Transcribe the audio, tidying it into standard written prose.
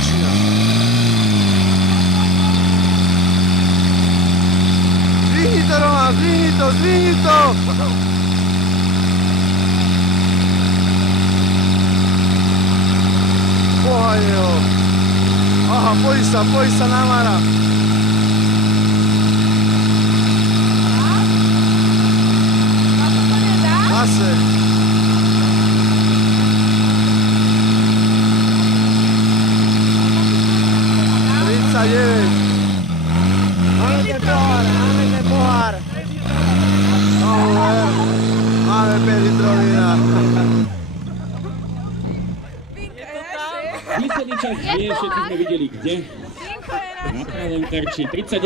mašina. Zvihni to, Roman, zvihni to, zvihni to! Pohaj ho. Aha, pojí sa namára. Zase. Máme pohár. Máme 5 litrovina. Výsledný čas je, všetci sme videli kde. Na pravom terči 39.